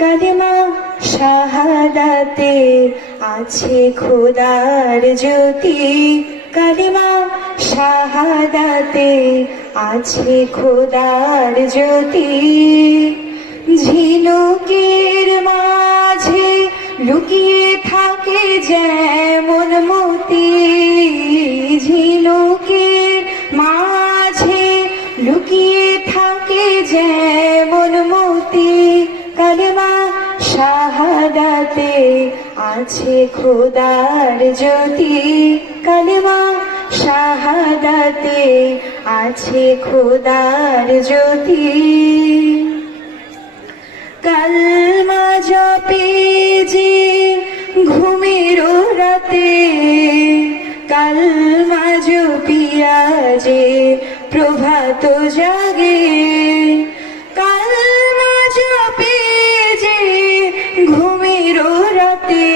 কালেমা শাহাদাতে আছে খোদার জ্যোতি, কালেমা শাহাদাতে আছে খোদার জ্যোতি। ঝিনুকের মাঝে লুকিয়ে থাকে যেমন মতি, ঝিনুকের মাঝে লুকিয়ে থাকে যেমন মতি, কালেমা শাহাদাতে আছে খোদার জ্যোতি, কালেমা শাহাদাতে আছে খোদার জ্যোতি। কালমা জপে যে ঘুমের রাতে, কালমা জপিয়া যে প্রভাত জাগে, কালমা জপে যে ঘুমের রাতে